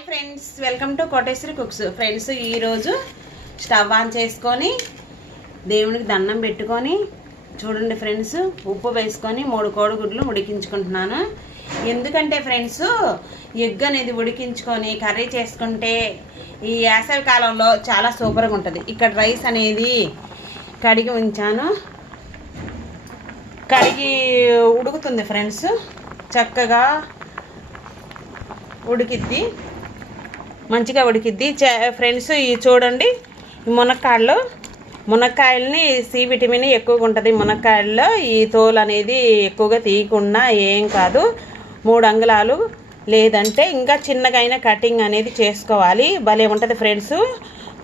Hi friends, welcome to Koteswari cooks. Friends, ఈరోజు stove on చేసుకొని దేవునికి దండం పెట్టుకొని చూడండి ఫ్రెండ్స్, ఉప్పు వేసుకొని 3 కోడిగుడ్లు ఉడికించుకుంటున్నాను. ఎందుకంటే ఫ్రెండ్స్, ఎగ్ అనేది ఉడికించుకొని కర్రీ చేసుకుంటే ఈ వేసవి కాలంలో చాలా సూపర్గా ఉంటుంది. ఇక్కడ రైస్ అనేది కడిగి ఉంచాను, కడిగి ఉడుకుతుంది ఫ్రెండ్స్. చక్కగా ఉడికిద్ది, మంచిగా ఉడికిద్ది ఫ్రెండ్స్. ఈ చూడండి, మునక్కాయలని సి విటమిన్ ఎక్కువగా ఉంటుంది మునక్కాయల్లో. ఈ తోలు అనేది ఎక్కువగా తీయకుండా ఏం కాదు, 3 అంగుళాలు లేదంటే ఇంకా చిన్నగైన కటింగ్ అనేది చేసుకోవాలి. భలే ఉంటుంది ఫ్రెండ్స్.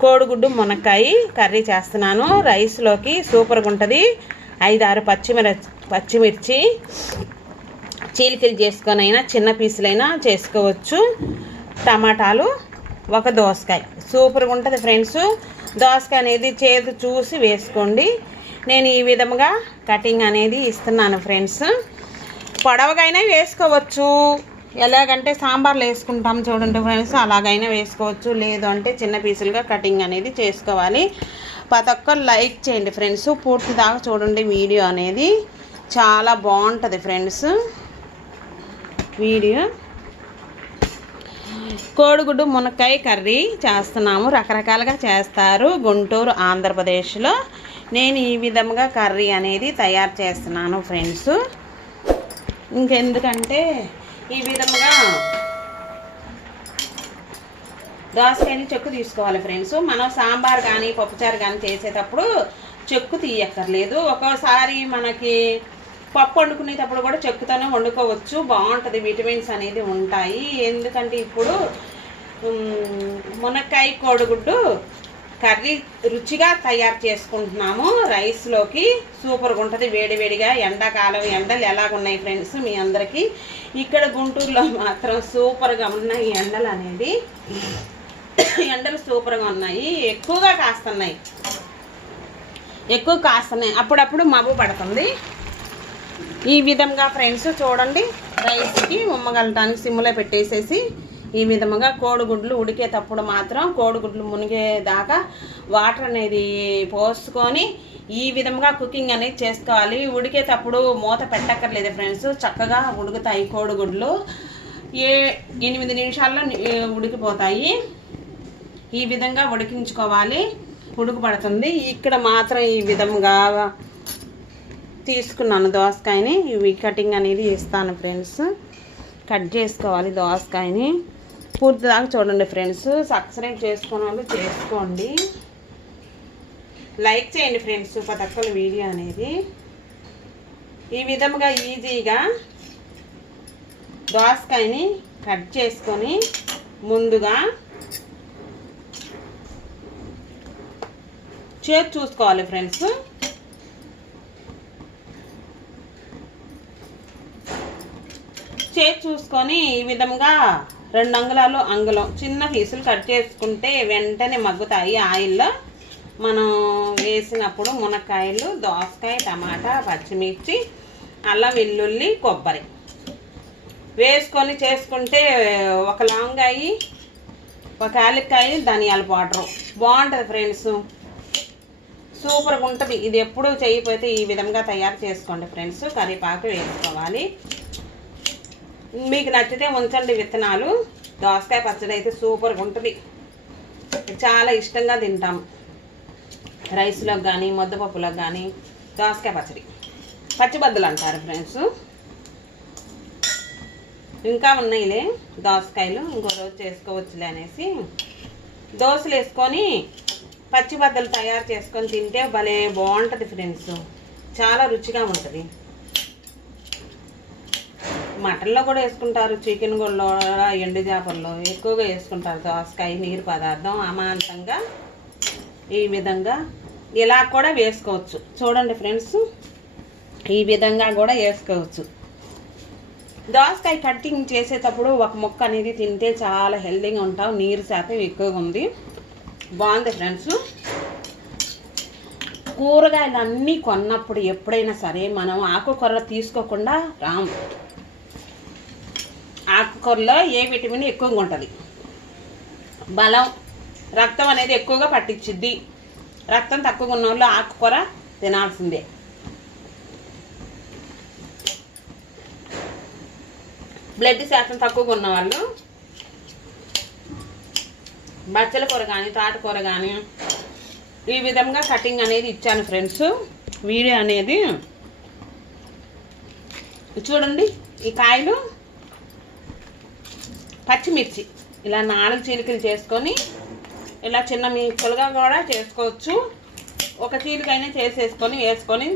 కోడిగుడ్డు మునక్కాయ కర్రీ చేస్తున్నాను రైస్లోకి, సూపర్గా ఉంటుంది. 5-6 పచ్చిమిర్చి చీలికలు చేసుకొని అయినా చిన్న పీసులైనా చేసుకోవచ్చు. టమాటాలు, 1 దోసకాయ, సూపర్గా ఉంటుంది ఫ్రెండ్స్. దోసకాయ అనేది చేదు చూసి వేసుకోండి. నేను ఈ విధంగా కటింగ్ అనేది ఇస్తున్నాను ఫ్రెండ్స్. పొడవగైనా వేసుకోవచ్చు, ఎలాగంటే సాంబార్లో వేసుకుంటాం చూడండి ఫ్రెండ్స్, అలాగైనా వేసుకోవచ్చు. లేదు అంటే చిన్న పీసులుగా కటింగ్ అనేది చేసుకోవాలి. ప్రతి ఒక్కరు లైక్ చేయండి ఫ్రెండ్స్, పూర్తి దాకా చూడండి. వీడియో అనేది చాలా బాగుంటుంది ఫ్రెండ్స్. వీడియో కోడిగుడ్డు మునక్కాయ కర్రీ చేస్తున్నాము. రకరకాలుగా చేస్తారు గుంటూరు, ఆంధ్రప్రదేశ్లో. నేను ఈ విధంగా కర్రీ అనేది తయారు చేస్తున్నాను ఫ్రెండ్స్. ఇంకెందుకంటే ఈ విధంగా దోసకాయని చెక్కు తీసుకోవాలి ఫ్రెండ్స్. మనం సాంబార్ కానీ పప్పుచారు కానీ చేసేటప్పుడు చెక్కు తీయక్కర్లేదు. ఒక్కోసారి మనకి పప్పు వండుకునేటప్పుడు కూడా చెక్కుతోనే వండుకోవచ్చు, బాగుంటుంది. విటమిన్స్ అనేది ఉంటాయి. ఎందుకంటే ఇప్పుడు మునక్కాయ కోడిగుడ్డు కర్రీ రుచిగా తయారు చేసుకుంటున్నాము రైస్లోకి. సూపర్గా ఉంటుంది వేడివేడిగా. ఎండాకాలం ఎండలు ఎలాగున్నాయి ఫ్రెండ్స్ మీ అందరికీ? ఇక్కడ గుంటూరులో మాత్రం సూపర్గా ఉన్నాయి ఎండలు అనేది. ఎండలు సూపర్గా ఉన్నాయి, ఎక్కువ కాస్తున్నాయి, అప్పుడప్పుడు మబ్బు పడుతుంది. ఈ విధంగా ఫ్రెండ్స్ చూడండి, రైస్కి ఉమ్మగలటానికి సిమ్లో పెట్టేసేసి ఈ విధంగా కోడిగుడ్లు ఉడికేటప్పుడు మాత్రం కోడిగుడ్లు మునిగేదాకా వాటర్ అనేది పోసుకొని ఈ విధంగా కుకింగ్ అనేది చేసుకోవాలి. ఉడికేటప్పుడు మూత పెట్టక్కర్లేదు ఫ్రెండ్స్, చక్కగా ఉడుకుతాయి కోడిగుడ్లు. 8 నిమిషాల్లో ఉడికిపోతాయి. ఈ విధంగా ఉడికించుకోవాలి, ఉడుకుపడుతుంది. ఇక్కడ మాత్రం ఈ విధంగా తీసుకున్నాను దోసకాయని. ఇవి కటింగ్ అనేది ఇస్తాను ఫ్రెండ్స్. కట్ చేసుకోవాలి దోసకాయని. పూర్తి దాకా చూడండి ఫ్రెండ్స్. సబ్స్క్రైబ్ చేసుకున్న వాళ్ళు చేసుకోండి, లైక్ చేయండి ఫ్రెండ్స్. ప్రతి ఒక్కరు వీడియో అనేది ఈ విధంగా ఈజీగా దోసకాయని కట్ చేసుకొని ముందుగా చేతి చూసుకోవాలి ఫ్రెండ్స్. చేతి చూసుకొని ఈ విధంగా 2 అంగుళం చిన్న పీసులు కట్ చేసుకుంటే వెంటనే మగ్గుతాయి ఆయిల్లో. మనం వేసినప్పుడు మునక్కాయలు, దోసకాయ, టమాటా, పచ్చిమిర్చి, అల్లం, వెల్లుల్లి, కొబ్బరి వేసుకొని చేసుకుంటే 1 లవంగాయి, 1 యాలక్కాయ, ధనియాల పౌడరు బాగుంటుంది ఫ్రెండ్స్. సూపర్గా ఉంటుంది. ఇది ఎప్పుడు చేయకపోతే ఈ విధంగా తయారు చేసుకోండి ఫ్రెండ్స్. కరివేపాకు వేసుకోవాలి. మీకు నచ్చితే ఉంచండి విత్తనాలు. దోసకాయ పచ్చడి అయితే సూపర్గా ఉంటుంది, చాలా ఇష్టంగా తింటాం రైస్లోకి కానీ ముద్దపప్పులోకి కానీ. దోసకాయ పచ్చడి పచ్చిబద్దలు అంటారు ఫ్రెండ్స్. ఇంకా ఉన్నాయిలే దోసకాయలు, ఇంకో రోజు చేసుకోవచ్చులే అనేసి దోశలు వేసుకొని పచ్చిబద్దలు తయారు చేసుకొని తింటే భలే బాగుంటుంది ఫ్రెండ్స్, చాలా రుచిగా ఉంటుంది. మటన్లో కూడా వేసుకుంటారు, చికెన్ కూడా, ఎండు చేపల్లో ఎక్కువగా వేసుకుంటారు దోసకాయ. నీరు పదార్థం అమాంతంగా ఈ విధంగా ఇలా కూడా వేసుకోవచ్చు. చూడండి ఫ్రెండ్స్, ఈ విధంగా కూడా వేసుకోవచ్చు. దోసకాయ కటింగ్ చేసేటప్పుడు 1 ముక్క అనేది తింటే చాలా హెల్తీగా ఉంటాం. నీరు శాతం ఎక్కువగా ఉంది, బాగుంది ఫ్రెండ్స్. కూరగాయలు అన్నీ కొన్నప్పుడు ఎప్పుడైనా సరే మనం ఆకుకూరలు తీసుకోకుండా రాము. ఆకుకూరలో ఏ విటమిన్ ఎక్కువగా ఉంటుంది. బలం, రక్తం అనేది ఎక్కువగా పట్టించిద్ది. రక్తం తక్కువగా ఉన్న వాళ్ళు ఆకుకూర తినాల్సిందే. బ్లడ్ శాతం తక్కువగా ఉన్నవాళ్ళు బచ్చల కూర కానీ తోటకూర కానీ ఈ విధంగా కటింగ్ అనేది ఇచ్చాను ఫ్రెండ్స్. వీడియో అనేది చూడండి. ఈ కాయలు పచ్చిమిర్చి ఇలా 4 చీలికలు చేసుకొని ఇలా చిన్న ముక్కలుగా కూడా చేసుకోవచ్చు. ఒక చీలికైనా చేసేసుకొని వేసుకొని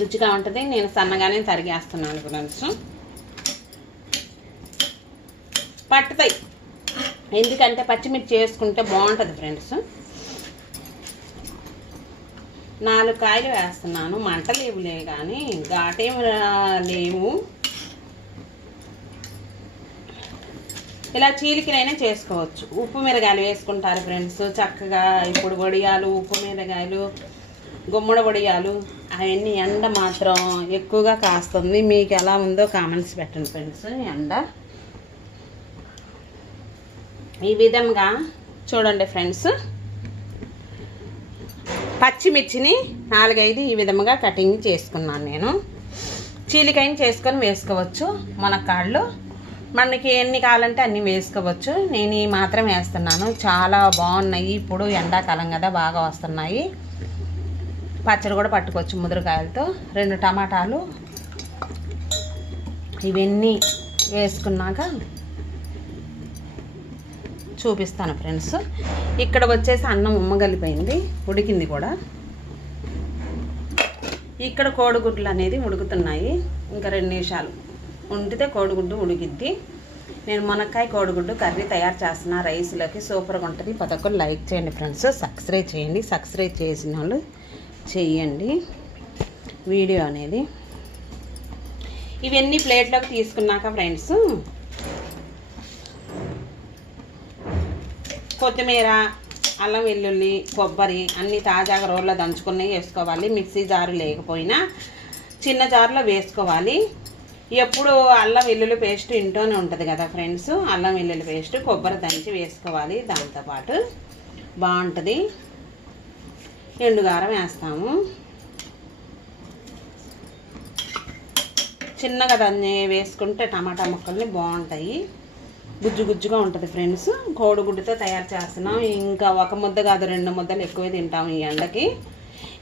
రుచిగా ఉంటుంది. నేను సన్నగానే తరిగేస్తున్నాను ఫ్రెండ్స్. పట్టుతాయి, ఎందుకంటే పచ్చిమిర్చి వేసుకుంటే బాగుంటుంది ఫ్రెండ్స్. 4 కాయలు వేస్తున్నాను. మంటలేవులే కానీ ఘాటేమి లేవు. ఇలా చీలికలైనా చేసుకోవచ్చు. ఉప్పు మిరగాయలు వేసుకుంటారు ఫ్రెండ్స్ చక్కగా. ఇప్పుడు వడియాలు, ఉప్పు మిరగాయలు, గుమ్మడి వడియాలు అవన్నీ ఎండ మాత్రం ఎక్కువగా కాస్తుంది. మీకు ఎలా ఉందో కామెంట్స్ పెట్టండి ఫ్రెండ్స్. ఎండ ఈ విధంగా చూడండి ఫ్రెండ్స్. పచ్చిమిర్చిని 4-5 ఈ విధంగా కటింగ్ చేసుకున్నాను నేను. చీలికైన చేసుకొని వేసుకోవచ్చు. మునక్కాడలు మనకి ఎన్ని కావాలంటే అన్నీ వేసుకోవచ్చు. నేను ఈ మాత్రం వేస్తున్నాను. చాలా బాగున్నాయి. ఇప్పుడు ఎండాకాలం కదా, బాగా వస్తున్నాయి. పచ్చడి కూడా పట్టుకోవచ్చు ముదురుకాయలతో. 2 టమాటాలు ఇవన్నీ వేసుకున్నాక చూపిస్తాను ఫ్రెండ్స్. ఇక్కడ వచ్చేసి అన్నం ఉమ్మగలిపోయింది, ఉడికింది కూడా. ఇక్కడ కోడిగుడ్లు అనేది ఉడుకుతున్నాయి. ఇంకా 2 నిమిషాలు ఉండితే కోడిగుడ్డు ఉడికిద్ది. నేను మునక్కాయ కోడిగుడ్డు కర్రీ తయారు చేస్తున్నా రైస్లోకి. సూపర్గా ఉంటుంది. ప్రతి ఒక్కరు లైక్ చేయండి ఫ్రెండ్స్, సబ్స్క్రైబ్ చేయండి. సబ్స్క్రైబ్ చేసిన వాళ్ళు చెయ్యండి వీడియో అనేది. ఇవన్నీ ప్లేట్లోకి తీసుకున్నాక ఫ్రెండ్స్ కొత్తిమీర, అల్లం వెల్లుల్లి, కొబ్బరి అన్నీ తాజాగా రోల్లో దంచుకున్నవి వేసుకోవాలి. మిక్సీ జారు లేకపోయినా చిన్న జారులో వేసుకోవాలి. ఎప్పుడు అల్లం వెల్లుల్లి పేస్ట్ ఇంట్లోనే ఉంటుంది కదా ఫ్రెండ్స్. అల్లం వెల్లుల్లి పేస్ట్, కొబ్బరి దంచి వేసుకోవాలి. దాంతోపాటు బాగుంటుంది. ఎండుగారం వేస్తాము. చిన్నగా దాన్ని వేసుకుంటే టమాటా ముక్కల్ని బాగుంటాయి. గుజ్జు గుజ్జుగా ఉంటుంది ఫ్రెండ్స్. కోడిగుడ్డుతో తయారు చేస్తున్నాం. ఇంకా 1 ముద్ద కాదు 2 ముద్దలు ఎక్కువే తింటాము ఈ ఎండకి.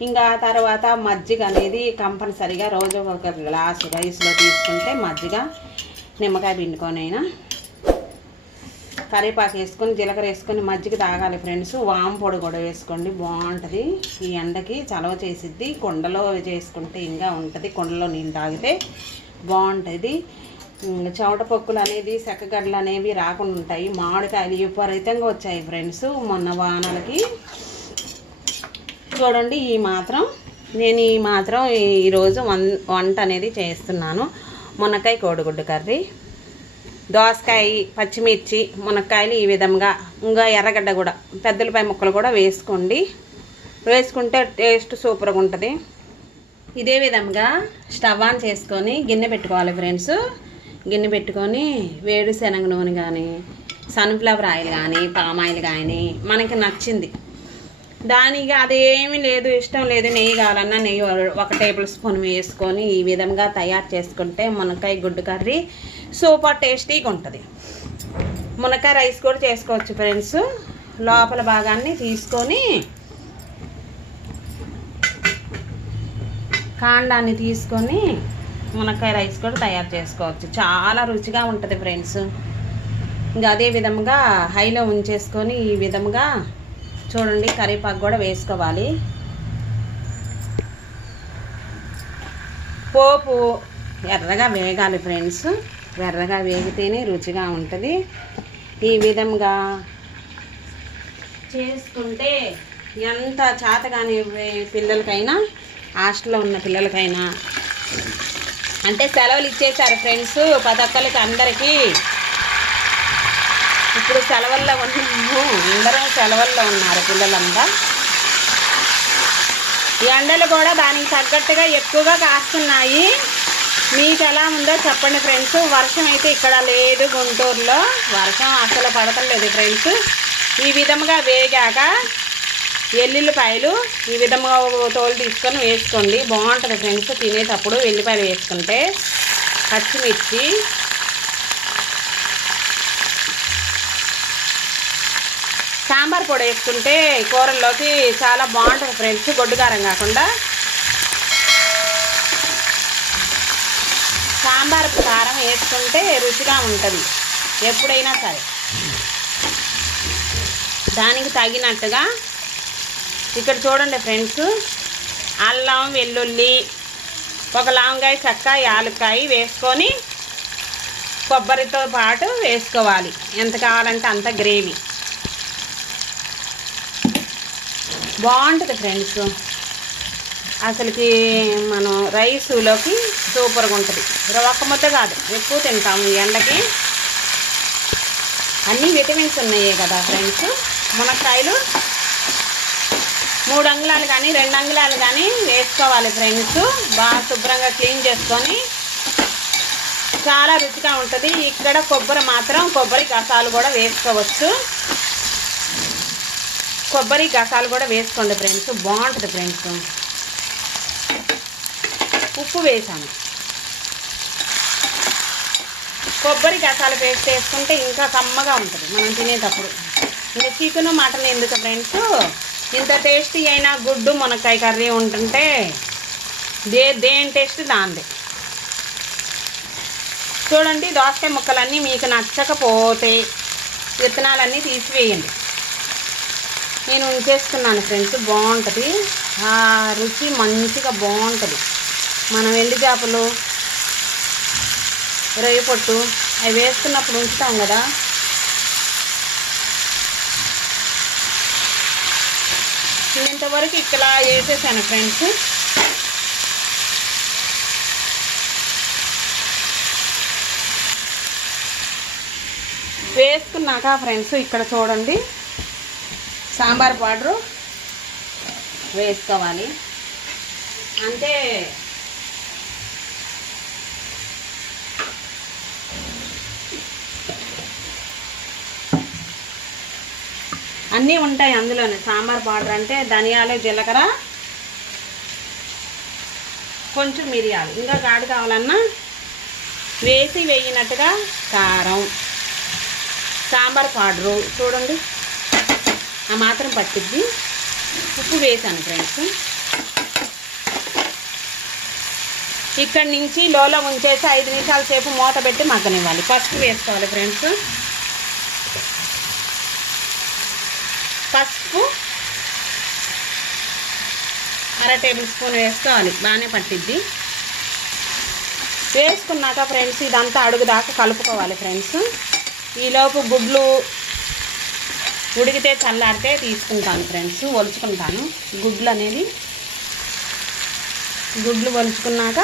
ఇంకా తర్వాత మజ్జిగ అనేది కంపల్సరిగా రోజు 1 గ్లాసు రైస్లో తీసుకుంటే మజ్జిగ, నిమ్మకాయ పిండుకొనైనా కరివేపాకు వేసుకొని జీలకర్ర వేసుకొని మజ్జిగ తాగాలి ఫ్రెండ్స్. వాము పొడి కూడా వేసుకోండి, బాగుంటుంది. ఈ ఎండకి చలవ చేసిద్ది. కుండలో చేసుకుంటే ఇంకా ఉంటుంది. కుండలో నీళ్ళు తాగితే బాగుంటుంది. చవట పొక్కులు అనేది, సెక్కగడ్డలు అనేవి రాకుండా ఉంటాయి. మామిడికాయలు విపరీతంగా వచ్చాయి ఫ్రెండ్స్ మొన్న వానలకి. చూడండి నేను ఈ మాత్రం ఈరోజు వంట అనేది చేస్తున్నాను. మునక్కాయ కోడిగుడ్డు కర్రీ, దోసకాయ, పచ్చిమిర్చి, మునక్కాయలు ఈ విధంగా. ఇంకా ఎర్రగడ్డ కూడా, పెద్దలపై ముక్కలు కూడా వేసుకోండి. వేసుకుంటే టేస్ట్ సూపర్గా ఉంటుంది. ఇదే విధంగా స్టవ్ ఆన్ చేసుకొని గిన్నె పెట్టుకోవాలి ఫ్రెండ్స్. గిన్నె పెట్టుకొని వేరుశనగ నూనె కానీ, సన్ఫ్లవర్ ఆయిల్ కానీ, పామ్ ఆయిల్ కానీ మనకి నచ్చింది. దానికి అదేమీ లేదు, ఇష్టం లేదు, నెయ్యి కావాలన్నా నెయ్యి 1 టేబుల్ స్పూన్ వేసుకొని ఈ విధంగా తయారు చేసుకుంటే మునక్కాయ గుడ్డు కర్రీ సూపర్ టేస్టీగా ఉంటుంది. మునక్కాయ రైస్ కూడా చేసుకోవచ్చు ఫ్రెండ్స్. లోపల భాగాన్ని తీసుకొని కాండాన్ని తీసుకొని మునక్కాయ రైస్ కూడా తయారు చేసుకోవచ్చు. చాలా రుచిగా ఉంటుంది ఫ్రెండ్స్. ఇంకా అదే విధంగా హైలో ఉంచేసుకొని ఈ విధంగా చూడండి కరివేపాకు కూడా వేసుకోవాలి. పోపు ఎర్రగా వేగాలి ఫ్రెండ్స్. ఎర్రగా వేగితేనే రుచిగా ఉంటుంది. ఈ విధంగా చేసుకుంటే ఎంత చేతగాని పిల్లలకైనా, హాస్టల్లో ఉన్న పిల్లలకైనా, అంటే సెలవులు ఇచ్చేసారు ఫ్రెండ్స్ ప్రతి ఒక్కరికి అందరికీ. ఇప్పుడు సెలవుల్లో ఉన్నాము, అందరూ సెలవుల్లో ఉన్నారు పిల్లలంతా. ఈ ఎండలు కూడా దానికి తగ్గట్టుగా ఎక్కువగా కాస్తున్నాయి. మీకు ఎలా ఉందో చెప్పండి ఫ్రెండ్స్. వర్షం అయితే ఇక్కడ లేదు, గుంటూరులో వర్షం అసలు పడతలేదు ఫ్రెండ్స్. ఈ విధముగా వేగాక వెల్లుల్లిపాయలు ఈ విధముగా తోలు తీసుకొని వేసుకోండి, బాగుంటుంది ఫ్రెండ్స్ తినేటప్పుడు. వెల్లిపాయలు వేసుకుంటే పచ్చిమిర్చి, సాంబార్ పొడి వేసుకుంటే కూరల్లోకి చాలా బాగుంటుంది ఫ్రెండ్స్, గొడ్డుగారం కాకుండా. సాంబార్ కారం వేసుకుంటే రుచిగా ఉంటుంది ఎప్పుడైనా సరే. దానికి తగినట్టుగా ఇక్కడ చూడండి ఫ్రెండ్స్, అల్లం, వెల్లుల్లి, ఒక లవంగాయ, చెక్క, యాలక్కాయ వేసుకొని కొబ్బరితో పాటు వేసుకోవాలి. ఎంత కావాలంటే అంత గ్రేవీ బాగుంటుంది ఫ్రెండ్స్. అసలుకి మనం రైసులోకి సూపర్గా ఉంటుంది. ఒక్క ముద్ద కాదు, ఎక్కువ తింటాము ఈ ఎండకి. అన్నీ విటమిన్స్ ఉన్నాయి కదా ఫ్రెండ్స్. మునక్కాయలు 3 అంగుళాలు కానీ 2 అంగుళాలు కానీ వేసుకోవాలి ఫ్రెండ్స్. బాగా శుభ్రంగా క్లీన్ చేసుకొని చాలా రుచిగా ఉంటుంది. ఇక్కడ కొబ్బరి మాత్రం కొబ్బరి గసాలు కూడా వేసుకోవచ్చు. కొబ్బరి గసాలు కూడా వేసుకోండి ఫ్రెండ్స్, బాగుంటుంది ఫ్రెండ్స్. ఉప్పు వేసాను. కొబ్బరి గసాలు పేస్ట్ వేసుకుంటే ఇంకా కమ్మగా ఉంటుంది మనం తినేటప్పుడు. ఇంకా చికెన్, మటన్ ఎందుకు ఫ్రెండ్స్, ఇంత టేస్టీ అయినా గుడ్డు మునక్కాయ కర్రీ ఉంటుంటే దేని టేస్ట్ దాందే. చూడండి, దోసకాయ ముక్కలన్నీ మీకు నచ్చకపోతే విత్తనాలన్నీ తీసివేయండి. నేను ఉంచేస్తున్నాను ఫ్రెండ్స్, బాగుంటుంది. ఆ రుచి మంచిగా బాగుంటుంది. మనం ఎండు చేపలు, రొయ్య పొట్టు అవి వేసుకున్నప్పుడు ఉంచుతాం కదా, ఇంతవరకు ఇక్కడ వేసేసాను ఫ్రెండ్స్. వేసుకున్నాక ఫ్రెండ్స్ ఇక్కడ చూడండి, సాంబార్ పౌడరు వేసుకోవాలి. అంటే అన్నీ ఉంటాయి అందులోనే. సాంబార్ పౌడర్ అంటే ధనియాలు, జీలకర్ర, కొంచెం మిరియాలు, ఇంకా ఘాటు కావాలన్నా వేసి వేయినట్టుగా కారం, సాంబార్ పౌడరు చూడండి ఆ మాత్రం పట్టిద్ది. ఉప్పు వేసాను ఫ్రెండ్స్. ఇక్కడి నుంచి లోలో ఉంచేసి 5 నిమిషాల సేపు మూత పెట్టి మగ్గనివ్వాలి. పసుపు వేసుకోవాలి ఫ్రెండ్స్. పసుపు 1/2 టేబుల్ స్పూన్ వేసుకోవాలి, బాగానే పట్టిద్ది. వేసుకున్నాక ఫ్రెండ్స్ ఇదంతా అడుగు దాకా కలుపుకోవాలి ఫ్రెండ్స్. ఈలోపు గుడ్లు ఉడికితే చల్లారితే తీసుకుంటాను ఫ్రెండ్స్, ఒలుచుకుంటాను. గుడ్లు ఒలుచుకున్నాక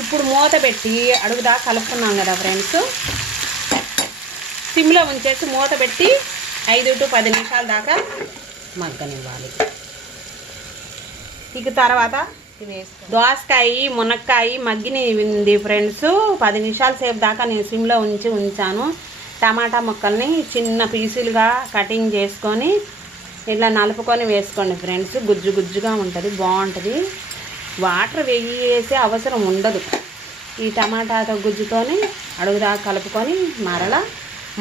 ఇప్పుడు మూత పెట్టి అడుగుదా కలుపుకున్నాం కదా ఫ్రెండ్స్, సిమ్లో ఉంచేసి మూత పెట్టి 5 to 10 నిమిషాల దాకా మగ్గనివ్వాలి. ఇక తర్వాత దోసకాయ, మునక్కాయ మగ్గినది ఫ్రెండ్స్. 10 నిమిషాల సేపు దాకా నేను సిమ్లో ఉంచాను. టమాటా ముక్కల్ని చిన్న పీసులుగా కటింగ్ చేసుకొని ఇలా నలుపుకొని వేసుకోండి ఫ్రెండ్స్. గుజ్జు గుజ్జుగా ఉంటుంది, బాగుంటుంది. వాటర్ వేసే అవసరం ఉండదు. ఈ టమాటాతో గుజ్జుతోని అడుగుదా కలుపుకొని మరలా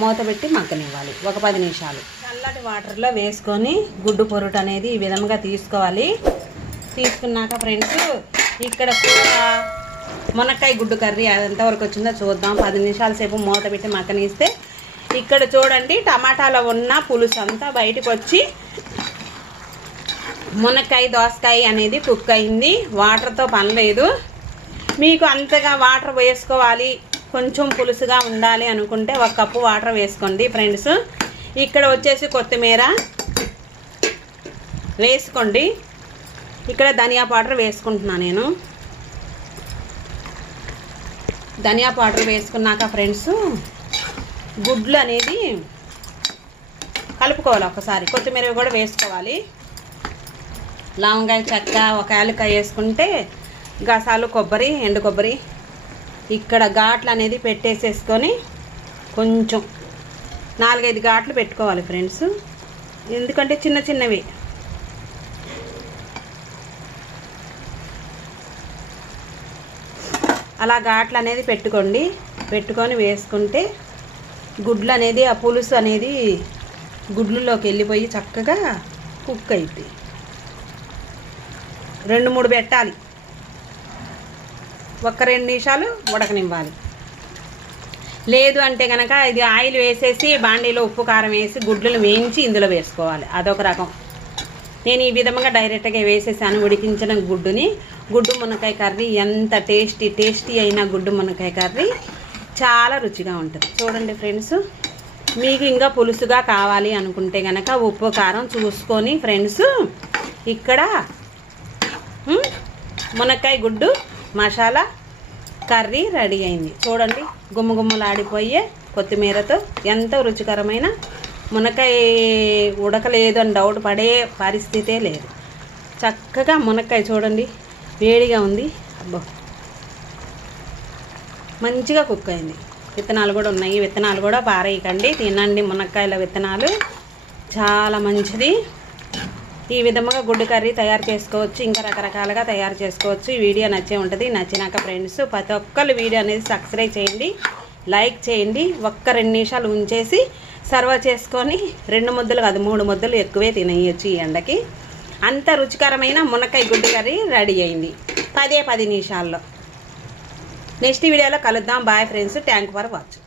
మూత పెట్టి మగ్గనివ్వాలి ఒక 10 నిమిషాలు. చల్లటి వాటర్లో వేసుకొని గుడ్డు పొరుటు అనేది ఈ విధంగా తీసుకోవాలి. తీసుకున్నాక ఫ్రెండ్స్ ఇక్కడ కూర మునక్కాయ గుడ్డు కర్రీ అది ఎంతవరకు వచ్చిందో చూద్దాం. 10 నిమిషాల సేపు మూత పెట్టి మగ్గనిస్తే ఇక్కడ చూడండి టమాటాలో ఉన్న పులుసు అంతా బయటకు వచ్చి మునక్కాయ, దోసకాయ అనేది కుక్ అయింది. వాటర్తో పని లేదు. మీకు అంతగా వాటర్ వేసుకోవాలి, కొంచెం పులుసుగా ఉండాలి అనుకుంటే 1 కప్పు వాటర్ వేసుకోండి ఫ్రెండ్స్. ఇక్కడ వచ్చేసి కొత్తిమీర వేసుకోండి. ఇక్కడ ధనియా పౌడర్ వేసుకుంటున్నాను నేను. ధనియా పౌడర్ వేసుకున్నాక ఫ్రెండ్స్ గుడ్లు అనేది కలుపుకోవాలి ఒకసారి. కొత్తిమీర కూడా వేసుకోవాలి. లవంగాయ చెక్క, ఒక యాలక్కాయ వేసుకుంటే గసాలు కొబ్బరి, ఎండు కొబ్బరి ఇక్కడ ఘాట్లు అనేది పెట్టేసేసుకొని కొంచెం 4-5 ఘాట్లు పెట్టుకోవాలి ఫ్రెండ్స్, ఎందుకంటే చిన్న చిన్నవి. అలా ఘాట్లు అనేది పెట్టుకొని వేసుకుంటే గుడ్లు అనేది, ఆ పులుసు అనేది గుడ్లలోకి వెళ్ళిపోయి చక్కగా కుక్ అవుతుంది. 2-3 పెట్టాలి, ఒక్క 2 నిమిషాలు ఉడకనివ్వాలి. లేదు అంటే కనుక ఇది ఆయిల్ వేసేసి బాండీలో ఉప్పు కారం వేసి గుడ్లను వేయించి ఇందులో వేసుకోవాలి, అదొక రకం. నేను ఈ విధంగా డైరెక్ట్గా వేసేసాను ఉడికించిన గుడ్డుని. గుడ్డు మునక్కాయ కర్రీ ఎంత టేస్టీ అయిన గుడ్డు మునక్కాయ కర్రీ చాలా రుచిగా ఉంటుంది. చూడండి ఫ్రెండ్స్, మీకు ఇంకా పులుసుగా కావాలి అనుకుంటే కనుక ఉప్పు కారం చూసుకొని ఫ్రెండ్స్, ఇక్కడ మునక్కాయ గుడ్డు మసాలా కర్రీ రెడీ అయింది. చూడండి, గుమ్మగుమ్మలాడిపోయే కొత్తిమీరతో ఎంతో రుచికరమైన మునక్కాయ. ఉడకలేదు అని డౌట్ పడే పరిస్థితే లేదు. చక్కగా మునక్కాయ చూడండి, వేడిగా ఉంది. అబ్బో, మంచిగా కుక్ అయింది. విత్తనాలు కూడా ఉన్నాయి, విత్తనాలు కూడా పారేయకండి, తినండి. మునక్కాయల విత్తనాలు చాలా మంచిది. ఈ విధంగా గుడ్డు కర్రీ తయారు చేసుకోవచ్చు, ఇంకా రకరకాలుగా తయారు చేసుకోవచ్చు. ఈ వీడియో నచ్చే ఉంటుంది. నచ్చినాక ఫ్రెండ్స్ ప్రతి ఒక్కరు వీడియో అనేది సబ్స్క్రైబ్ చేయండి, లైక్ చేయండి. ఒక్క 2 నిమిషాలు ఉంచేసి సర్వ్ చేసుకొని 2 ముద్దలు కాదు 3 ముద్దలు ఎక్కువే తినేయచ్చు ఈ ఎండకి. అంత రుచికరమైన మునక్కాయ గుడ్డు కర్రీ రెడీ అయింది 10 నిమిషాల్లో. నెక్స్ట్ వీడియోలో కలుద్దాం. Bye friends, thank for watching.